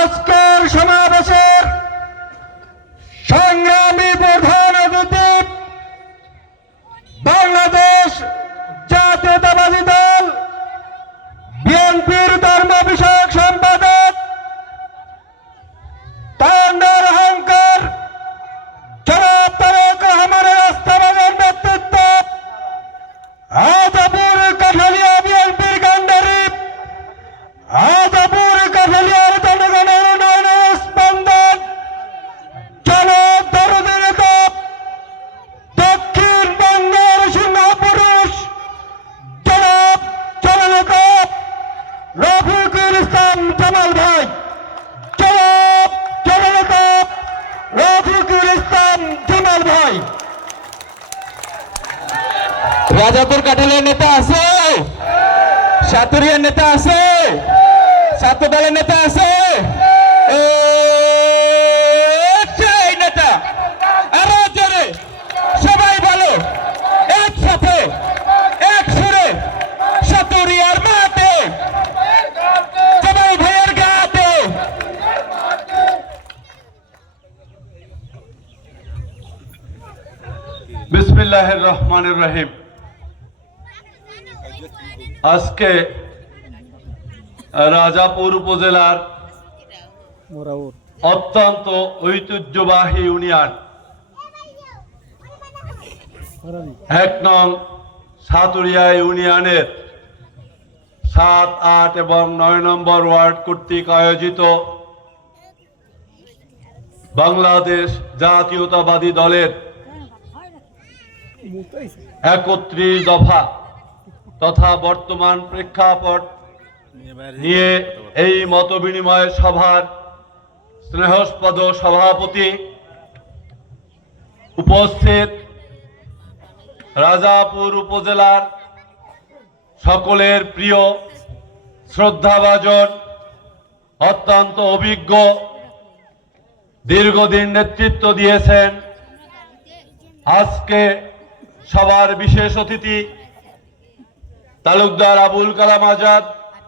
আজকের সমাবেশের রাজাপুর কাঠালের নেতা আছে। সাতুরিয়ার নেতা আছে। ছাত্র দলের নেতা আছে। সেই নেতা। আরও সবাই বলো। একসাথে সাতুরিয়ার সবাই গাতে। রহিম। আজকে রাজাপুর উপজেলার অত্যন্ত ঐতিহ্যবাহী ইউনিয়ন। এক নং সাতুরিয়া ইউনিয়নের সাত আট এবং নয় নম্বর ওয়ার্ড কর্তৃক আয়োজিত বাংলাদেশ জাতীয়তাবাদী দলের একত্রিশ দফা তথা বর্তমান প্রেক্ষাপট নিয়ে এই মত বিনিময় সভার স্নেহস্পদ সভাপতি উপস্থিত রাজাপুর উপজেলার সকলের প্রিয় শ্রদ্ধাভাজন, অত্যন্ত অভিজ্ঞ, দীর্ঘদিন নেতৃত্ব দিয়েছেন। আজকে সবার বিশেষ অতিথি তালুকদার আবুল কালাম আজাদ